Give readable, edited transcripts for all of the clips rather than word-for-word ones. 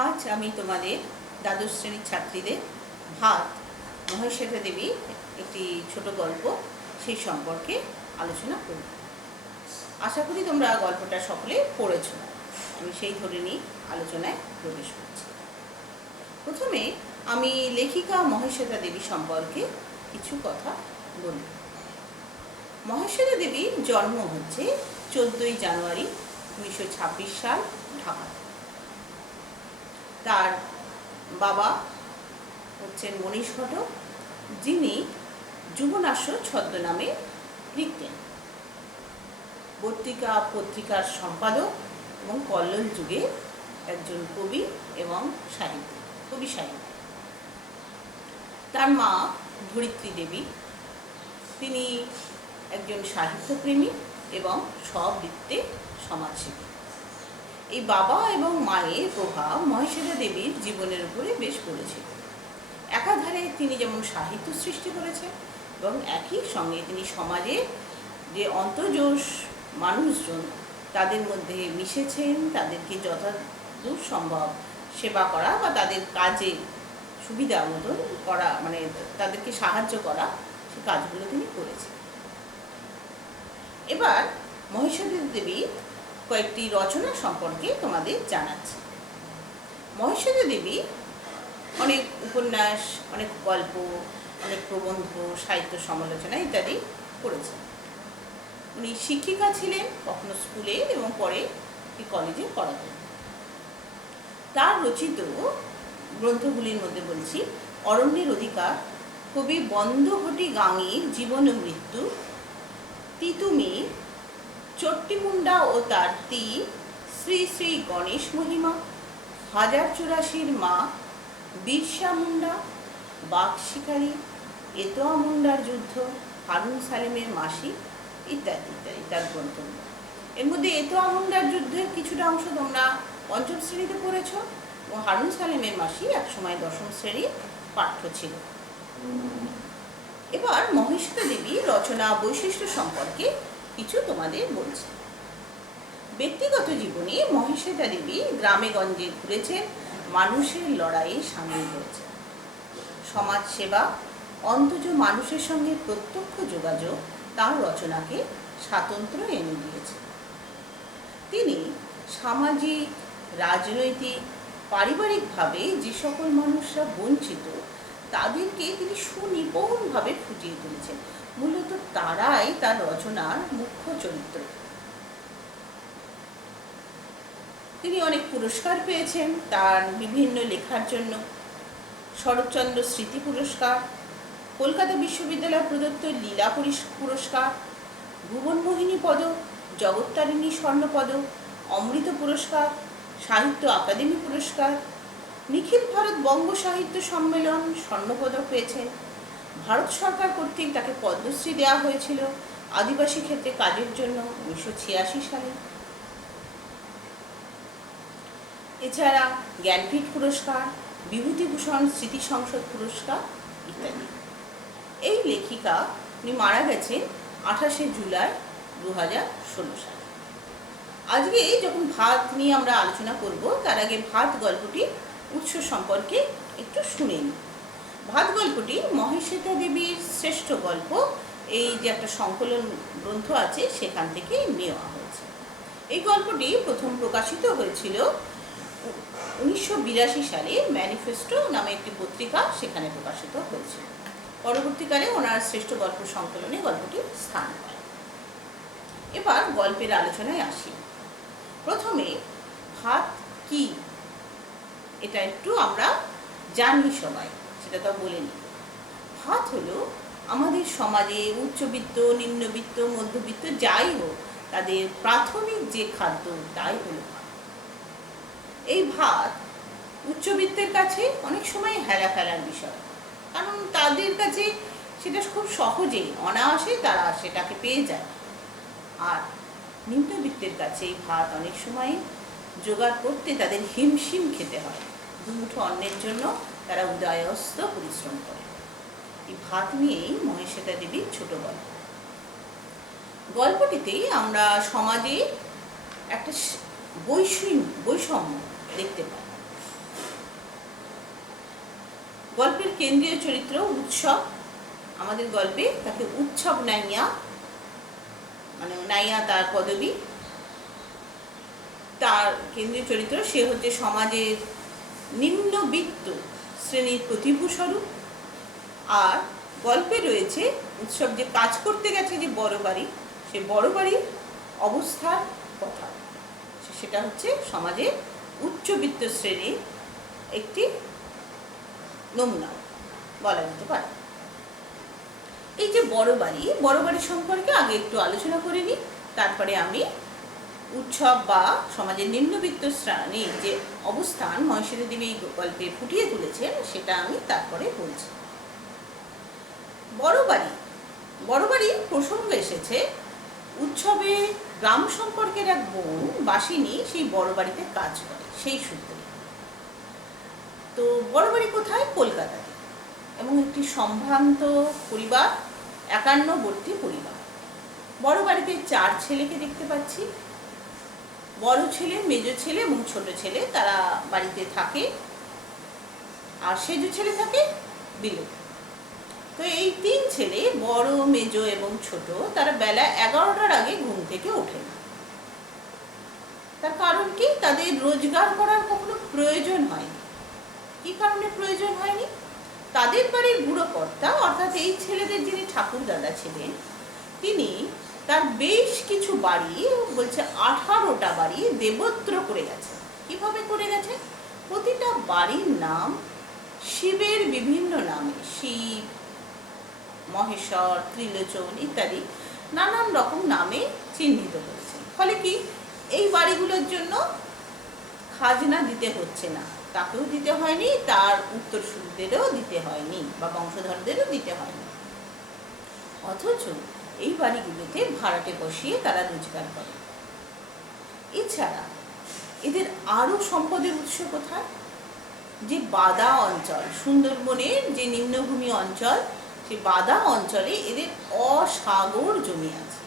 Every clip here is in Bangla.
আজ আমি তোমাদের দ্বাদশ শ্রেণীর ছাত্রীদের ভাত মহেশ্বেতা দেবীর একটি ছোট গল্প সেই সম্পর্কে আলোচনা করব। আশা করি তোমরা গল্পটা সকলে পড়েছ। আমি সেই ধরে নিয়ে আলোচনায় প্রবেশ করছি। প্রথমে আমি লেখিকা মহেশ্বেতা দেবী সম্পর্কে কিছু কথা বলি। মহেশ্বেতা দেবীর জন্ম হচ্ছে 14ই জানুয়ারি 1926 সাল, ঢাকা। তার বাবা হচ্ছেন মনীশ ঘটক, যিনি যুবনাশ্য ছদ্মনামে লিখতেন। পত্রিকার সম্পাদক এবং কল্লোল যুগের একজন কবি এবং সাহিত্যিক। তার মা ধরিত্রী দেবী, তিনি একজন সাহিত্যপ্রেমী এবং স্ববৃত্তে সমাজসেবী। এই বাবা এবং মায়ের প্রভাব মহেশ্বেতা দেবীর জীবনের উপরে বেশ পড়েছিল। একাধারে তিনি যেমন সাহিত্য সৃষ্টি করেছেন এবং একই সঙ্গে তিনি সমাজে যে অন্তর্যোশ মানুষজন তাদের মধ্যে মিশেছেন, তাদেরকে যতদূর সম্ভব সেবা করা বা তাদের কাজে সুবিধা মতন করা, মানে তাদেরকে সাহায্য করা, সে কাজগুলো তিনি করেছেন। এবার মহেশ্বেতা দেবীর কয়েকটি রচনা সম্পর্কে তোমাদের জানাচ্ছি। মহেশ্বেতা দেবী অনেক উপন্যাস, অনেক গল্প, অনেক প্রবন্ধ, সাহিত্য সমালোচনা ইত্যাদি করেছেন। উনি শিক্ষিকা ছিলেন, কখনো স্কুলে এবং পরে কলেজে পড়াতেন। তার রচিত গ্রন্থগুলির মধ্যে বলছি অরণ্যের অধিকার, কবি বন্ধঘটি গাঙীর জীবন ও মৃত্যু, তিতুমি, চট্টিমুন্ডা ও তার তীর, শ্রী শ্রী গণেশ মহিমা, 1084 মা, বিরসা মুন্ডা, বাঘ শিকারী, এতোয়া মুন্ডার যুদ্ধ, হারুন সালেমের মাসি ইত্যাদি ইত্যাদি তার গ্রন্থগুলো। এর মধ্যে এতোয়া মুন্ডার যুদ্ধের কিছুটা অংশ তোমরা পঞ্চম শ্রেণীতে পড়েছ এবং হারুন সালেমের মাসি একসময় দশম শ্রেণীর পাঠ্য ছিল। এবার মহেশ্বেতা দেবী রচনা বৈশিষ্ট্য সম্পর্কে কিছু তোমাদের বলছি। ব্যক্তিগত জীবনে মহেশ্বেতা দেবী গ্রামে গঞ্জে ঘুরেছেন, মানুষের লড়াইয়ে সামিল হয়েছে। সমাজ সেবা, অন্তজ মানুষের সঙ্গে প্রত্যক্ষ যোগাযোগ তার রচনাকে স্বাতন্ত্র্য এনে দিয়েছে। তিনি সামাজিক, রাজনৈতিক, পারিবারিকভাবে যে সকল মানুষরা বঞ্চিত তাদেরকে তিনি সুনিপুণভাবে ফুটিয়ে তুলেছেন। মূলত তারাই তার রচনার মুখ্য চরিত্র। তিনি অনেক পুরস্কার পেয়েছেন তার বিভিন্ন লেখার জন্য। শরৎচন্দ্র স্মৃতি পুরস্কার, কলকাতা বিশ্ববিদ্যালয় প্রদত্ত লীলা পুরস্কার, ভুবনমোহিনী পদক, জগত্তারিণী স্বর্ণপদক, অমৃত পুরস্কার, সাহিত্য আকাদেমি পুরস্কার, নিখিল ভারত বঙ্গ সাহিত্য সম্মেলন স্বর্ণপদক পেয়েছেন। ভারত সরকার কর্তৃক তাকে পদ্মশ্রী দেওয়া হয়েছিল আদিবাসী ক্ষেত্রে কাজের জন্য 1986 সালে। এছাড়া জ্ঞানপীঠ পুরস্কার, বিভূতিভূষণ স্মৃতি সংসদ পুরস্কার ইত্যাদি। এই লেখিকা উনি মারা গেছেন 28 জুলাই 2016 সালে। আজকে যখন ভাত নিয়ে আমরা আলোচনা করব তার আগে ভাত গল্পটি উৎস সম্পর্কে একটু শুনে নিই। ভাত গল্পটি মহেশ্বেতা দেবীর শ্রেষ্ঠ গল্প, এই যে একটা সংকলন গ্রন্থ আছে সেখান থেকে নেওয়া হয়েছে। এই গল্পটি প্রথম প্রকাশিত হয়েছিল 1982 সালে ম্যানিফেস্টো নামে একটি পত্রিকা, সেখানে প্রকাশিত হয়েছিল। পরবর্তীকালে ওনার শ্রেষ্ঠ গল্প সংকলনে গল্পটি স্থান পায়। এবার গল্পের আলোচনায় আসি। প্রথমে ভাত কি এটা একটু আমরা জানি সবাই, সেটা তো বলে নিই। ভাত হলো আমাদের সমাজে উচ্চবিত্ত, নিম্নবিত্ত, মধ্যবিত্ত যাই হোক তাদের প্রাথমিক যে খাদ্য তাই হলো ভাত। এই ভাত উচ্চবিত্তের কাছে অনেক সময় হেলা ফেলার বিষয়, কারণ তাদের কাছে সেটা খুব সহজেই অনায়াসে তারা সেটাকে পেয়ে যায়। আর নিম্নবিত্তের কাছে এই ভাত অনেক সময় জোগাড় করতে তাদের হিমশিম খেতে হয়। দুমুঠো অন্নের জন্য তারা উদয়স্ত পরিশ্রম করে। এই ভাত নিয়েই মহেশ্বেতা দেবীর ছোট গল্প। গল্পটিতেই আমরা সমাজে একটা বৈষম্য দেখতে পাই। গল্পের কেন্দ্রীয় চরিত্র উৎসব। আমাদের গল্পে তাকে উৎসব নাইয়া, মানে নাইয়া তার পদবী। তার কেন্দ্রীয় চরিত্র, সে হচ্ছে সমাজের নিম্নবিত্ত শ্রেণীর প্রতিভূস্বরূপ। আর গল্পে রয়েছে উৎসব যে কাজ করতে গেছে যে বড় বাড়ি, সে বড় বাড়ির অবস্থার কথা। সেটা হচ্ছে সমাজের উচ্চবিত্ত শ্রেণীর একটি নমুনা বলা যেতে পারে। এই যে বড় বাড়ি সম্পর্কে আগে একটু আলোচনা করে নিই, তারপরে আমি উৎসব বা সমাজের নিম্নবিত্ত শ্রেণীর যে অবস্থান মহেশ্বরী দেবী এই গল্পে ফুটিয়ে তুলেছেন সেটা আমি তারপরে বলছি। বড় বাড়ির প্রসঙ্গ এসেছে উৎসবে গ্রাম সম্পর্কের এক বোন বাসিনী সেই বড় বাড়িতে কাজ করে, সেই সূত্রে। তো বড় বাড়ি কোথায়? কলকাতাতে, এবং একটি সম্ভ্রান্ত পরিবার, একান্নবর্তী পরিবার। বড় বাড়িতে 4 ছেলেকে দেখতে পাচ্ছি। বড় ছেলে, মেজ ছেলে এবং ছোট ছেলে তারা বাড়িতে থাকে, আর সেজ ছেলে থাকে বিলে। তো এই 3 ছেলে, বড়, মেজ এবং ছোট, তারা বেলা 11টার আগে ঘুম থেকে ওঠে না। তার কারণ কি? তাদের রোজগার করার কখনো প্রয়োজন হয়নি। কি কারণে প্রয়োজন হয়নি? তাদের বাড়ির বুড়ো কর্তা, অর্থাৎ এই ছেলেদের যিনি ঠাকুর দাদা ছিলেন, তিনি তার বেশ কিছু বাড়ি, বলছে 18টা বাড়ি দেবত্র করে গেছে। কিভাবে করে গেছে? প্রতিটা বাড়ির নাম শিবের বিভিন্ন নামে, শিব, মহেশ্বর, ত্রিলোচন ইত্যাদি নানান রকম নামে চিহ্নিত করেছে। ফলে কি, এই বাড়িগুলোর জন্য খাজনা দিতে হচ্ছে না, তাকেও দিতে হয়নি, তার উত্তরসূরিদেরও দিতে হয়নি, বা বংশধরদেরও দিতে হয়নি। অথচ এই বাড়িগুলোতে ভাড়াটে বসিয়ে তারা রোজগার করে। এছাড়া এদের আরও সম্পদের উৎস কোথায়? যে বাদা অঞ্চল, সুন্দরবনের যে নিম্নভূমি অঞ্চল, সেই বাদা অঞ্চলে এদের অসাগর জমি আছে।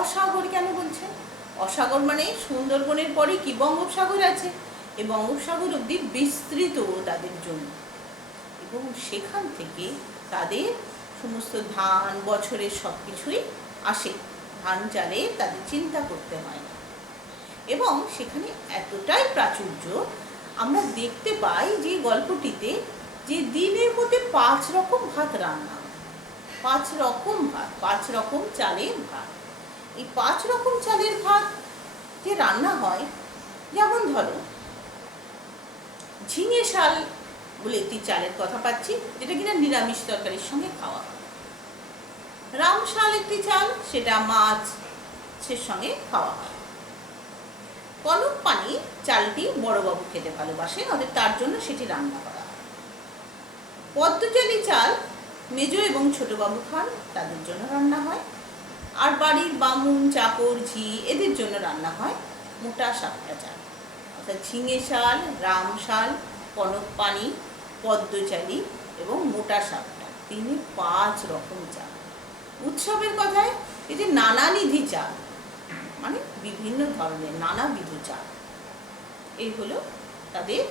অসাগর কেন বলছেন? অসাগর মানে সুন্দরবনের পরে কি বঙ্গোপসাগর আছে, এই বঙ্গোপসাগর অবধি বিস্তৃত তাদের জমি, এবং সেখান থেকে তাদের সমস্ত ধান, বছরের সব কিছুই আসে। ধান চালে তাদের চিন্তা করতে হয় না। এবং সেখানে এতটাই প্রাচুর্য আমরা দেখতে পাই যে গল্পটিতে, যে দিনের মধ্যে 5 রকম ভাত রান্না হয়। 5 রকম ভাত, 5 রকম চালের ভাত। এই 5 রকম চালের ভাত যে রান্না হয়, যেমন ধরো ঝিঙে শাল বলে একটি চালের কথা পাচ্ছি, যেটা কিনা নিরামিষ তরকারির সঙ্গে খাওয়া হয়। রামশাল একটি চাল, সেটা মাছের সঙ্গে খাওয়া হয়। কনক পানি চালটি বড়বাবু খেতে ভালোবাসেন, ওদের তার জন্য সেটি রান্না করা হয়। পদ্মচালি চাল মেজ এবং ছোটবাবু খান, তাদের জন্য রান্না হয়। আর বাড়ির বামুন, চাকর, ঝি এদের জন্য রান্না হয় মোটা সাপটা চাল। অর্থাৎ ঝিঙে শাল, রামশাল, কনক পানি, পদ্মচালি এবং মোটা সাপটা, 5 রকম চাল। উৎসবের কথায় এই যে নানানিধি চাল, মানে বিভিন্ন ধরনের নানাবিধ চাল, এই হলো তাদের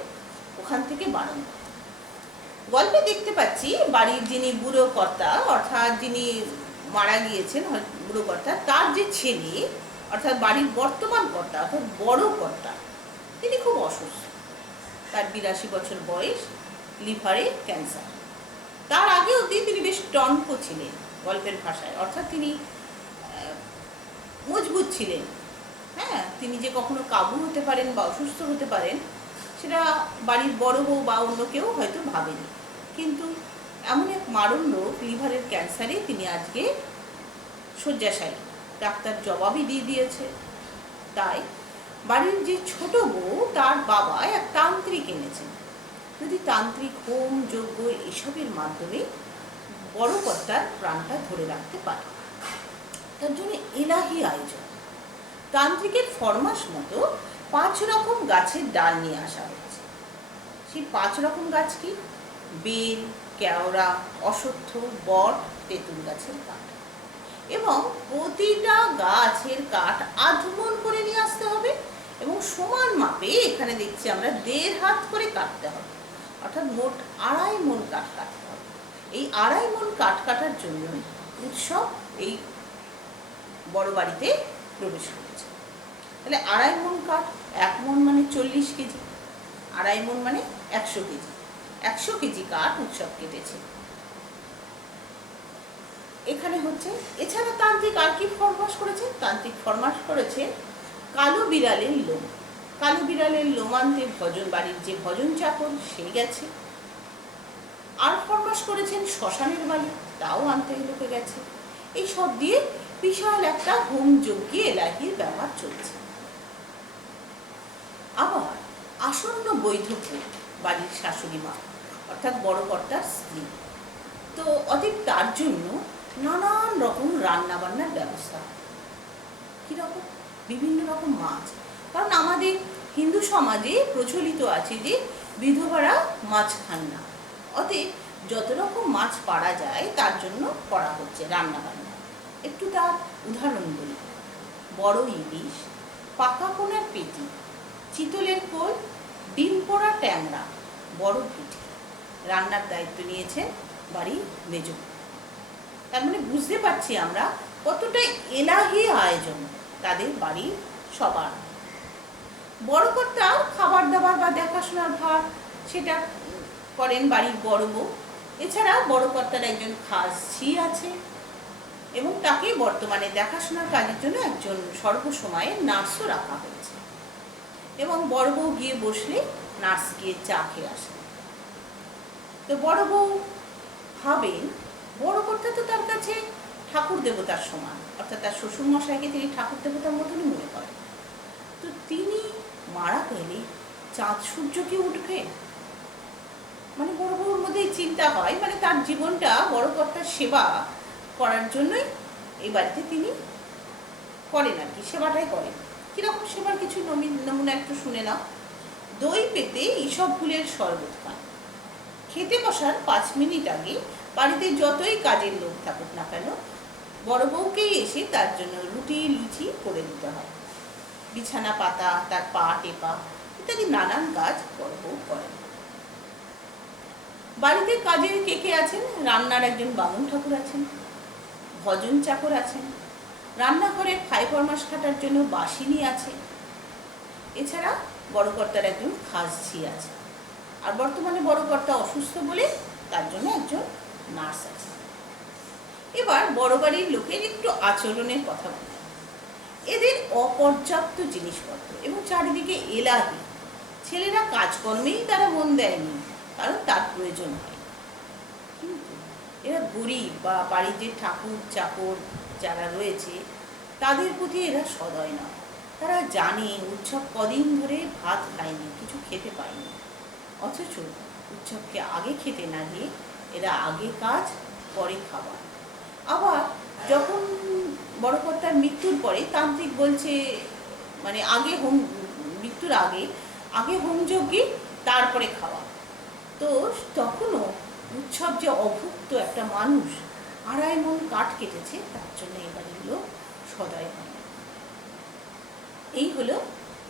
ওখান থেকে বাড়ানো। গল্পে দেখতে পাচ্ছি বাড়ির যিনি বুড়ো কর্তা, অর্থাৎ যিনি মারা গিয়েছেন বুড়ো কর্তা, তার যে ছেলে, অর্থাৎ বাড়ির বর্তমান কর্তা, অর্থাৎ বড় কর্তা, তিনি খুব অসুস্থ। তার 82 বছর বয়স, লিভারে ক্যান্সার। তার আগে অবধি তিনি বেশ টনক ছিলেন গল্পের ভাষায়, অর্থাৎ তিনি মজবুত ছিলেন। হ্যাঁ, তিনি যে কখনো কাবু হতে পারেন বা অসুস্থ হতে পারেন, সেটা বাড়ির বড় বউ বা অন্য কেউ হয়তো ভাবেনি। কিন্তু এমন এক মারণ রোগ, লিভারের ক্যান্সারে তিনি আজকে শয্যাশায়ী, ডাক্তার জবাবই দিয়ে দিয়েছে। তাই বাড়ির যে ছোট বউ, তার বাবা এক তান্ত্রিক এনেছেন। যদি তান্ত্রিক হোম, যজ্ঞ এসবের মাধ্যমে বড় কর্তার প্রাণটা ধরে রাখতে পারে, তার জন্য এলাহি আয়োজন। তান্ত্রিকের ফরমাস মতো 5 রকম গাছের ডাল নিয়ে আসা হয়েছে। সেই 5 রকম গাছ কি? বেল, কেওড়া, অশ্বত্থ, বট, তেঁতুল গাছের কাঠ। এবং প্রতিটা গাছের কাঠ আধমন করে নিয়ে আসতে হবে, এবং সমান মাপে, এখানে দেখছি আমরা 1.5 হাত করে কাটতে হবে। অর্থাৎ মোট 2.5 মণ কাঠ কাটতে হবে। এই 2.5 মণ কাঠ কাটার জন্য উৎসব এই বড় বাড়িতে প্রবেশ করেছে। তাহলে 2.5 মণ কাঠ, 1 মণ মানে 40 কেজি, 2.5 মণ মানে 100 কেজি। 100 কেজি কাঠ উৎসব কেটেছে। এখানে হচ্ছে, এছাড়া তান্ত্রিক আর কি ফরমাশ করেছে? তান্ত্রিক ফরমাশ করেছে কালো বিড়ালের লোম। কালো বিড়ালের লোম আনতে ভজন বাড়ির যে ভজন চাকর সে গেছে। আর ফরমাশ করেছেন শ্মশানের বালি, তাও আনতে লোকে গেছে। এই সব দিয়ে বিশাল একটা হোম যজ্ঞে এলাহির ব্যাপার চলছে। আবার আসন্ন বৈধব্য বাড়ির শাশুড়ি মা অর্থাৎ বড় কর্তার স্ত্রী, তো অতএব তার জন্য নানান রকম রান্না বান্নার ব্যবস্থা। কীরকম? বিভিন্ন রকম মাছ, কারণ আমাদের হিন্দু সমাজে প্রচলিত আছে যে বিধবারা মাছ খান না, অতএব যত রকম মাছ পাড়া যায় তার জন্য করা হচ্ছে রান্না বান্না। একটু তার উদাহরণ বলি। বড় ইলিশ, পাকা পোনার পেটি, চিতলের কোল, ডিম পোড়া ট্যাংরা, বড় পিঠে রান্নার দায়িত্ব নিয়েছেন বাড়ির মেজ। তার মানে বুঝতে পারছি আমরা কতটা এলাহি আয়োজন তাদের বাড়ির সবার। বড় কর্তা খাবার দাবার বা দেখাশোনার ভার সেটা করেন বাড়ির বড় বউ। এছাড়া বড় কর্তার একজন খাস ঝি আছে এবং তাকে বর্তমানে দেখাশোনার কাজের জন্য একজন সর্বসময়ের নার্সও রাখা হয়েছে। এবং বড় বউ গিয়ে বসলে নার্স গিয়ে চা খেয়ে আসে। তো বড় বউ ভাবেন বড় কর্তা তো তার কাছে ঠাকুর দেবতার সমান, অর্থাৎ তার শ্বশুর মশাইকে তিনি ঠাকুর দেবতার মতনই মনে করেন। তো তিনি মারা গেলে চাঁদ সূর্য কি উঠবে? মানে বড় বউর মধ্যেই চিন্তা হয়, মানে তার জীবনটা বড় কর্তার সেবা করার জন্যই এই বাড়িতে তিনি করেন আর কি, সেবাটাই করেন। কিরকম সেবার কিছু নমুনা একটু শুনে নাও। দই পেতে ইসব ফুলের শরবত খান। খেতে বসার 5 মিনিট আগে বাড়িতে যতই কাজের লোক থাকুক না কেন বড় বউকেই এসে তার জন্য রুটি লুচি করে দিতে হয়। বিছানা পাতা, তার পা টেপা ইত্যাদি নানান কাজ বড় বউ করেন। বাড়িতে কাজের কে কে আছেন? রান্নার একজন বামুন ঠাকুর আছেন, ভজন চাকর আছেন, রান্নাঘরে ফাই ফরমাস খাটার জন্য বাসিনী আছে, এছাড়া বড় কর্তার একজন খাস ঝি আছে। আর বর্তমানে বড় কর্তা অসুস্থ বলে তার জন্য একজন নার্স আছে। এবার বড় বাড়ির লোকের একটু আচরণের কথা বলি। এদের অপর্যাপ্ত জিনিসপত্র এবং চারিদিকে এলাহি। ছেলেরা কাজকর্মেই তারা মন দেয়নি, কারণ তার প্রয়োজন হয়। কিন্তু এরা গরিব বা বাড়ির যে ঠাকুর চাকর যারা রয়েছে তাদের প্রতি এরা সদয় নয়। তারা জানে উৎসব কদিন ধরে ভাত খায়নি, কিছু খেতে পায়নি, অথচ উৎসবকে আগে খেতে না দিয়ে এরা আগে কাজ পরে খাবার। আবার যখন বড় কর্তার মৃত্যুর পরে তান্ত্রিক বলছে, মানে আগে মৃত্যুর আগে হোমযজ্ঞে তারপরে খাওয়া। তো তখনও উৎসব যে অভুক্ত একটা মানুষ 2.5 মণ কাঠ কেটেছে তার জন্য এই বাড়ির লোক সদয় হয়। এই হলো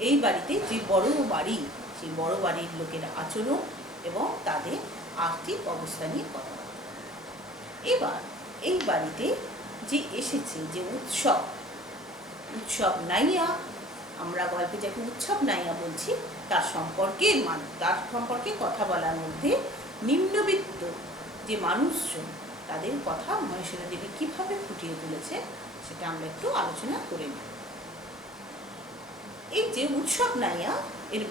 এই বাড়িতে যে বড় বাড়ি, সেই বড় বাড়ির লোকের আচরণ এবং তাদের আর্থিক অবস্থা নিয়ে কথা বলতে। এবার এই বাড়িতে যে এসেছে যে উৎসব নাইয়া, আমরা গল্পে যাকে উৎসব নাইয়া বলছি তার সম্পর্কে কথা বলার মধ্যে নিম্নবিত্ত যে মানুষজন তাদের কথা মহেশ্বরী দেবী কীভাবে ফুটিয়ে তুলেছে সেটা আমরা একটু আলোচনা করে নিই। এই যে উৎসব নাইয়া এর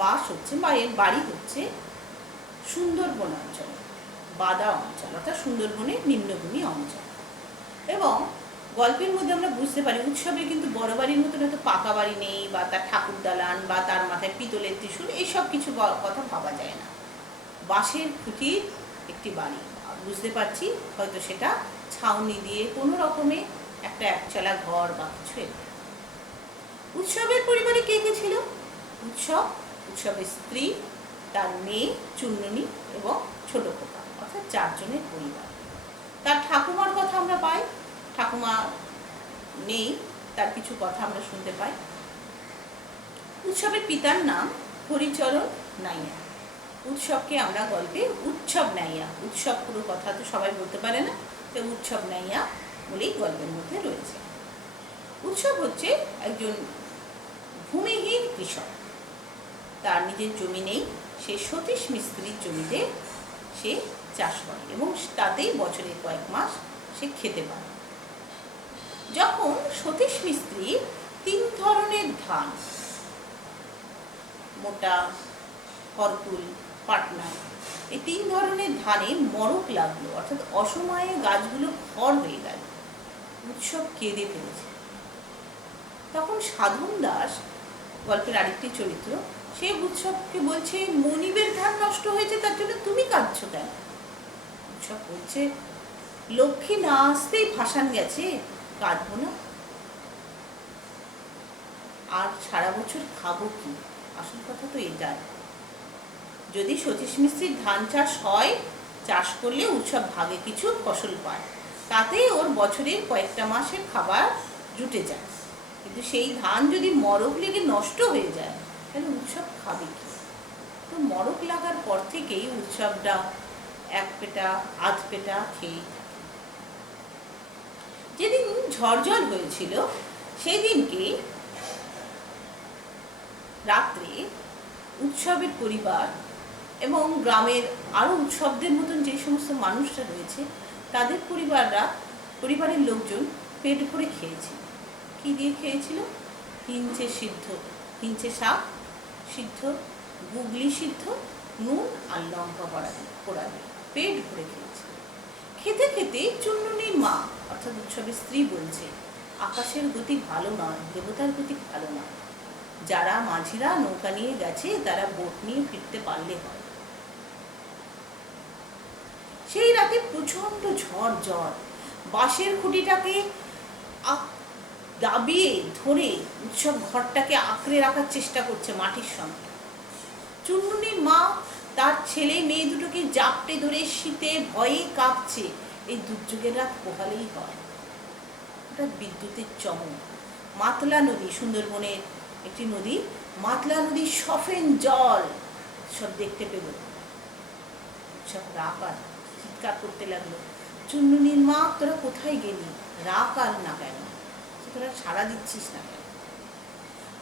বাস হচ্ছে বা এর বাড়ি হচ্ছে সুন্দরবন অঞ্চল, বাদা অঞ্চল, অর্থাৎ সুন্দরবনের নিম্নভূমি অঞ্চল। এবং গল্পের মধ্যে আমরা বুঝতে পারি উৎসবে কিন্তু বড় বাড়ির মতন হয়তো পাকা বাড়ি নেই বা তার ঠাকুর দালান বা তার মাথায় পিতলের ত্রিশূল এইসব কিছু কথা ভাবা যায় না। বাঁশের খুঁটির একটি বাড়ি, বুঝতে পারছি হয়তো সেটা ছাউনি দিয়ে কোনো রকমে একটা একচালা ঘর বা কিছু। উৎসবের পরিবারে কে কে ছিল? উৎসবের স্ত্রী, তার মেয়ে চুন্ননি এবং ছোট খোকা, অর্থাৎ 4 জনের পরিবার। তার ঠাকুমার কথা আমরা পাই, ঠাকুমা নেই, তার কিছু কথা আমরা শুনতে পাই। উৎসবের পিতার নাম হরিচরণ নাইয়া উৎসবকে আমরা গল্পে উৎসব নাইয়া, উৎসব পুরো কথা তো সবাই বলতে পারে না, তো উৎসব নাইয়া বলেই গল্পের মধ্যে রয়েছে। উৎসব হচ্ছে একজন ভূমিহীন কৃষক, তার নিজের জমি নেই, সে সতীশ মিস্ত্রির জমিতে সে চাষ করে এবং তাতেই বছরে কয়েক মাস সে খেতে পায়। যখন সতীশ মিস্ত্রি 3 ধরনের ধান, মোটা, হরকুল, পাটনা, এই 3 ধরনের ধানে মরক লাগলো, অর্থাৎ অসময়ে গাছগুলো খড় হয়ে গেল, উৎসব কেঁদে ফেলেছে। তখন সাধন দাস, গল্পের আরেকটি চরিত্র, সে উৎসবকে বলছে, মনিবের ধান নষ্ট হয়েছে, তার জন্য তুমি কাঁদছো কেন? উৎসব বলছে, লক্ষ্মী না আসতেই ভাসান গেছে, কাঁদবো না? আর সারা বছর খাবো কি? আসল কথা তো এটাই। যদি সতীশ মিস্ত্রির ধান চাষ হয়, চাষ করলে উৎসব ভাগে কিছু ফসল পায়, তাতেই ওর বছরের কয়েকটা মাসের খাবার জুটে যায়। কিন্তু সেই ধান যদি মরক লেগে নষ্ট হয়ে যায়, তাহলে উৎসব খাবে কি? তো মরক লাগার পর থেকেই উৎসবটা এক পেটা আধ পেটা খেয়ে থাকে। যেদিন ঝড় জল হয়েছিল, সেই দিনকে রাত্রে উৎসবের পরিবার এবং গ্রামের আরও উৎসবদের মতন যে সমস্ত মানুষরা রয়েছে, তাদের পরিবারের লোকজন পেট ভরে খেয়েছিল। কী দিয়ে খেয়েছিল? হিঞ্চে সিদ্ধ, হিঞ্চে শাক সিদ্ধ, গুগলি সিদ্ধ, নুন আর লঙ্কা পোড়া দিয়ে পেট ভরে খেয়েছিল। খেতে খেতে চুন্নুনির মা অর্থাৎ উৎসবের স্ত্রী বলছে, আকাশের গতি ভালো নয়, দেবতার গতি ভালো নয়, যারা মাঝিরা নৌকা নিয়ে গেছে তারা বোট নিয়ে ফিরতে পারলে হয়। সেই রাতে প্রচন্ড ঝড় ঝড়, বাঁশের খুঁটিটাকে দাবিয়ে ধরে উৎসব ঘরটাকে আঁকড়ে রাখার চেষ্টা করছে মাটির সঙ্গে। চুন্নুনির মা তার ছেলে মেয়ে দুটোকে জাপটে ধরে শীতে ভয়ে কাঁপছে। এই দুর্যোগের রাত পোহালেই হয়। হঠাৎ বিদ্যুতের চমক, মাতলা নদী, সুন্দরবনের একটি নদী, মাতলা নদীর সফেন জল সব দেখতে পেল। সব রাগ আর চিৎকার করতে লাগলো, চুন্নুনির মা তোরা কোথায় গেলি? রাগ আর না কেন? তোরা সাড়া দিচ্ছিস না কেন?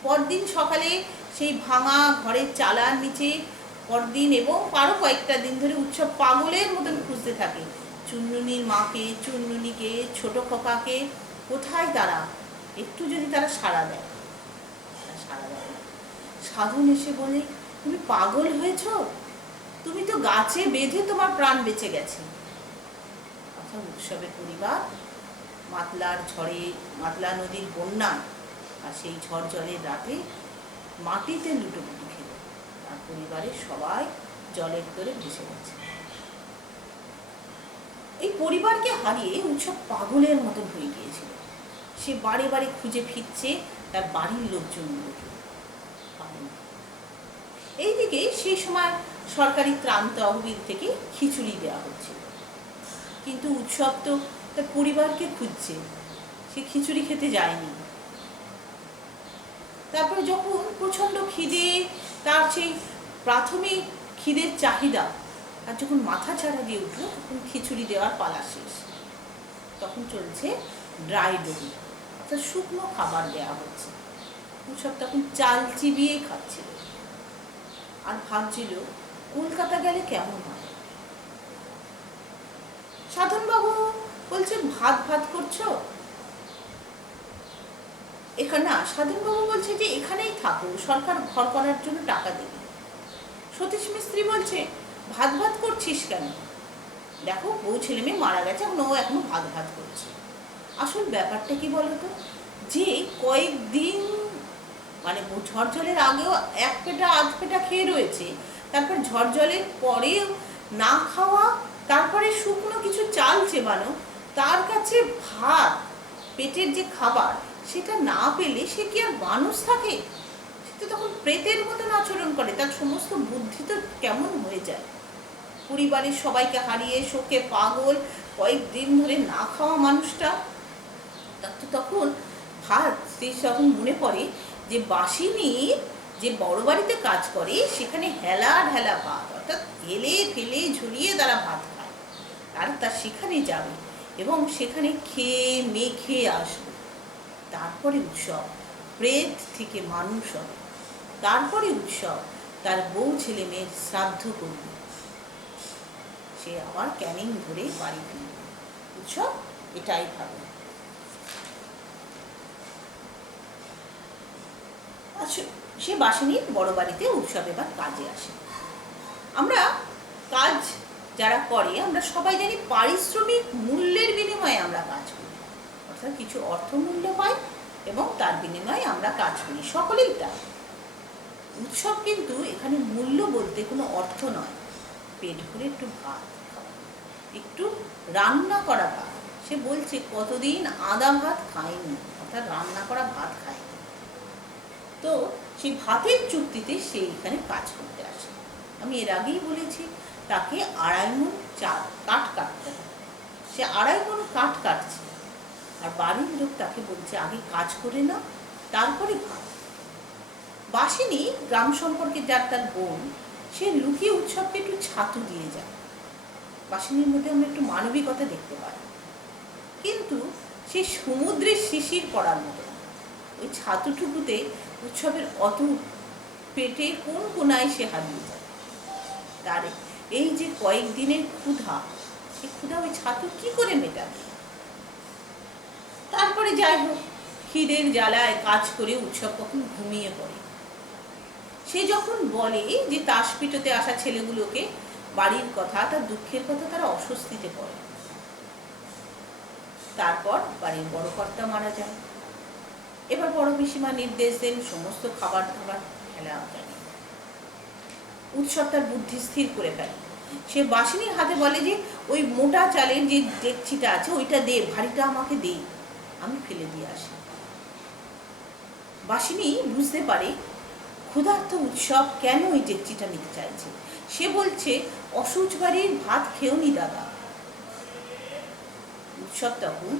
পরদিন সকালে সেই ভাঙা ঘরের চালার নিচে পরদিন এবং আরও কয়েকটা দিন ধরে উৎসব পাগলের মতন খুঁজতে থাকে চুন্নুনির মাকে, চুন্নুনিকে, ছোট খোকাকে। কোথায় তারা? একটু যদি তারা সাড়া দেয়, সাড়া দেয় না। সাধন এসে বলে, তুমি পাগল হয়েছ? তুমি তো গাছে বেঁধে তোমার প্রাণ বেঁচে গেছে। অর্থাৎ উৎসবের পরিবার মাতলার ঝড়ে, মাতলা নদীর বন্যায় আর সেই ঝড় জলের রাতে মাটিতে লুটোপুটি খেল, তার পরিবারের সবাই জলের তোরে ভেসে গেছে। এই পরিবারকে হারিয়ে উৎসব পাগলের মতন হয়ে গিয়েছিল। সে বাড়ি বাড়ি খুঁজে ফিরছে তার বাড়ির লোকজনগুলোকে। এইদিকে সেই সময় সরকারি ত্রাণ তহবিল থেকে খিচুড়ি দেওয়া হচ্ছিল, কিন্তু উৎসব তো তার পরিবারকে খুঁজছে, সে খিচুড়ি খেতে যায়নি। তারপরে যখন প্রচণ্ড খিদে, তার সেই প্রাথমিক খিদের চাহিদা আর যখন মাথা ছাড়া দিয়ে উঠল, তখন খিচুড়ি দেওয়ার পালা শেষ। তখন চলছে ড্রাই ডোরি, অর্থাৎ শুকনো খাবার দেওয়া হচ্ছে। উৎসব তখন চাল চিবিয়ে খাচ্ছিল আর ভাবছিল কলকাতা গেলে কেমন হয়। সাধনবাবু বলছে, ভাত ভাত করছো এখানে? না, সাধনবাবু বলছে যে এখানেই থাকো, সরকার ঘর করার জন্য টাকা দেবে। সতীশ মিস্ত্রি বলছে, ভাত ভাত করছিস কেন? দেখো, বউ ছেলে মেয়ে মারা গেছে, এখন ও এখনো ভাত ভাত করছে। আসল ব্যাপারটা কি বলতো, যে কয়েকদিন মানে ঝড় জলের আগেও এক পেটা আধ পেটা খেয়ে রয়েছে, তারপর ঝড় জলের পরেও না খাওয়া, তারপরে শুকনো কিছু চাল চেবানো, তার কাছে ভাত পেটের যে খাবার সেটা না পেলে সে কি আর মানুষ থাকে? সে তো তখন প্রেতের মতন আচরণ করে, তার সমস্ত বুদ্ধি তো কেমন হয়ে যায়। পরিবারের সবাইকে হারিয়ে শোকে পাগল, কয়েকদিন ধরে না খাওয়া মানুষটা, তার তো তখন ভাত, সেই তখন মনে পড়ে যে বাসিনী যে বড় বাড়িতে কাজ করে সেখানে হেলা ঢেলা ভাত, অর্থাৎ হেলে ফেলে ঝুলিয়ে তারা ভাত খায়, আর তা সেখানে যাবে এবং সেখানে খেয়ে মেখে আসবে। তারপরে উৎসব, প্রেত থেকে মানুষ হবে। তারপরে উৎসব, তার বউ ছেলে মেয়ের শ্রাদ্ধ করবে, সে আবার ক্যানিং ধরে বাড়ি ফিরবে। উৎসব এটাই ভাবে। আচ্ছা, সে বাসিনীর বড় বাড়িতে উৎসব এবার কাজে আসে। আমরা কাজ যারা করে আমরা সবাই জানি পারিশ্রমিক মূল্যের বিনিময়ে আমরা কাজ করি, অর্থাৎ কিছু অর্থমূল্য পাই এবং তার বিনিময়ে আমরা কাজ করি, সকলেই তাই। উৎসব কিন্তু এখানে মূল্য বলতে কোনো অর্থ নয়, পেট ভরে একটু ভাত খাওয়া, একটু রান্না করা ভাত। সে বলছে কতদিন আদা ভাত খায়নি, অর্থাৎ রান্না করা ভাত খায়নি। তো সেই ভাতের চুক্তিতে সে এখানে কাজ করতে আসে। আমি এর আগেই বলেছি তাকে 2.5 মণ কাঠ কাটতে হবে। সে 2.5 মণ কাঠ কাটছে, আর বাড়ির লোক তাকে বলছে আগে কাজ করে না, তারপরে ভাত। বাসিনী গ্রাম সম্পর্কে যার তার বোন, সে লুকিয়ে উৎসবকে একটু ছাতু দিয়ে যায়। বাসিনীর মধ্যে আমরা একটু মানবিকতা দেখতে পাই, কিন্তু সে সমুদ্রের শিশির পড়ার মতো। ওই ছাতুটুকুতে উৎসবের অত পেটে কোন কোনায় সে হারিয়ে যায়। তার এই যে কয়েকদিনের ক্ষুধা, সে ক্ষুধা ওই ছাতু কি করে মেটাবে? তারপরে যাই হোক, খিদের জ্বালায় কাজ করে উৎসব কখন ঘুমিয়ে পড়ে। সে যখন বলে যে তাসপিঠতে আসা ছেলেগুলোকে বাড়ির কথা, তার দুঃখের কথা, তারা অস্বস্তিতে পড়ে। তারপর বাড়ির বড় কর্তা মারা যায়। এবার বড় পিসিমা নির্দেশ দেন সমস্ত খাবার দাবার ফেলা যায়। উৎসব তার বুদ্ধি স্থির করে ফেলে। সে বাসিনীর হাতে বলে যে ওই মোটা চালের যে ডেকচিটা আছে ওইটা দে, ভারীটা আমাকে দে, আমি ফেলে দিয়ে আসি। বাসিনী বুঝতে পারে ক্ষুধার্ত উৎসব কেন ওই ডেকচিটা নিতে চাইছে। সে বলছে অসুচ বাড়ির ভাত খেওনি দাদা। উৎসব তখন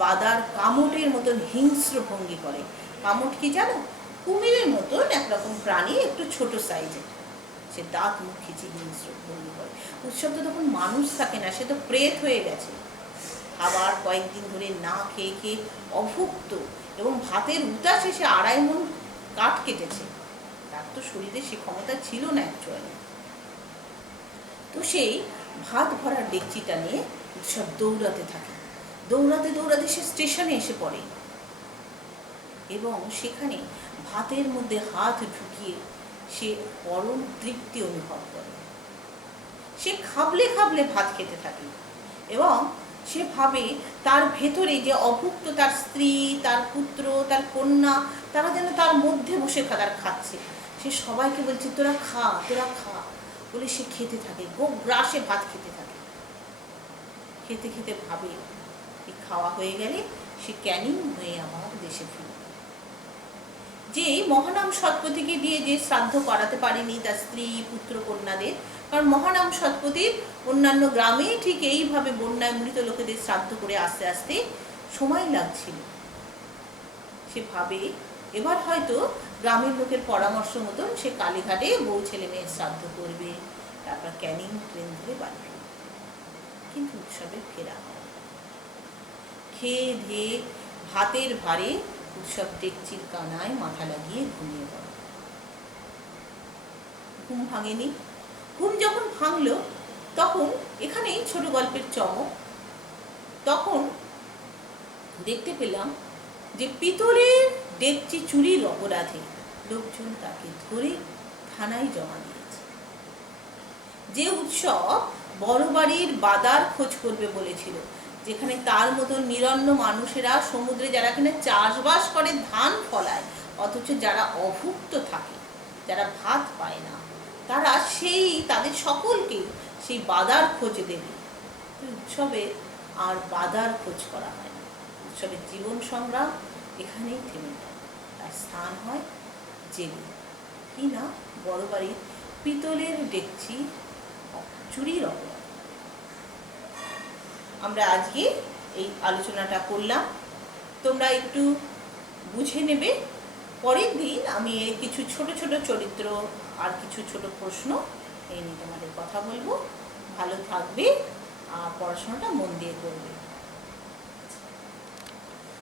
বাদার কামটের মতন হিংস্র ভঙ্গি করে। কামট কি জানো? কুমিরের মতন একরকম প্রাণী, একটু ছোট সাইজের। সে দাঁত মুখ খিচি হিংস্র ভঙ্গি করে। উৎসব তো তখন মানুষ থাকে না, সে তো প্রেত হয়ে গেছে। খাবার কয়েকদিন ধরে না খেয়ে খেয়ে অভুক্ত, এবং ভাতের উতাসে সে 2.5 মণ কাঠ কেটেছে। তার তো শরীরে সে ক্ষমতা ছিল না অ্যাকচুয়ালি। তো সেই ভাত ভরা ডেকচিটা নিয়ে উৎসব দৌড়াতে থাকে। দৌড়াতে দৌড়াতে সে স্টেশনে এসে পড়ে এবং সেখানে ভাতের মধ্যে হাত ঢুকিয়ে সে পরম তৃপ্তি অনুভব করে। সে খাবলে খাবলে ভাত খেতে থাকে এবং সে ভাবে তার ভেতরে যে অভুক্ত তার স্ত্রী, তার পুত্র, তার কন্যা, তারা যেন তার মধ্যে বসে খাবার খাচ্ছে। সে সবাইকে বলছে তোরা খা, তোরা খা বলে সে খেতে থাকে, গ্রাসে ভাত খেতে থাকে। খেতে খেতে ভাবে খাওয়া হয়ে গেলে সে ক্যানিং হয়ে আবার দেশে ফিরবে। যে মহানাম সৎপতিকে দিয়ে যে শ্রাদ্ধ করাতে পারেনি তার স্ত্রী, পুত্র, কন্যাদের, কারণ মহানাম সৎপতির অন্যান্য গ্রামে ঠিক এইভাবে বন্যায় মৃত লোকেদের শ্রাদ্ধ করে আস্তে আস্তে সময় লাগছিল। সে ভাবে এবার হয়তো গ্রামের লোকের পরামর্শ মতন সে কালীঘাটে বউ ছেলে মেয়ের শ্রাদ্ধ করবে, তারপর ক্যানিং ট্রেন ধরে বাড়ি ফিরবে। কিন্তু উৎসবে ফেরা হয়। খেয়ে ধেয়ে ভাতের ভারে উৎসব ডেকচির কানায় মাথা লাগিয়ে ঘুমিয়ে পড়ে। ঘুম ভাঙেনি। ঘুম যখন ভাঙলো তখন এখানেই ছোট গল্পের চমক। তখন দেখতে পেলাম যে পিতলের ডেকচি চুরির অপরাধে লোকজন তাকে ধরে থানায় জমা দিয়েছে। যে উৎসব বড় বাড়ির বাদার খোঁজ করবে বলেছিল, যেখানে তার মতো নিরন্ন মানুষেরা সমুদ্রে যারা কিনা চাষবাস করে ধান ফলায়, অথচ যারা অভুক্ত থাকে, যারা ভাত পায় না, তারা তাদের সকলকে সেই বাদার খোঁজ দেবে। উৎসবে আর বাদার খোঁজ করা হয় না। উৎসবের জীবন সংগ্রাম এখানেই থেমে যায়। তার স্থান হয় জেলে, কি না বড় বাড়ির পিতলের ডেকচি চুরির অপরাধ। আমরা আজকে এই আলোচনাটা করলাম, তোমরা একটু বুঝে নেবে পরের দিন আমি এই কিছু ছোট ছোট চরিত্র আর কিছু ছোট প্রশ্ন এই নিয়ে তোমাদের কথা বলবো। ভালো থাকবে আর পড়াশোনাটা মন দিয়ে করবে।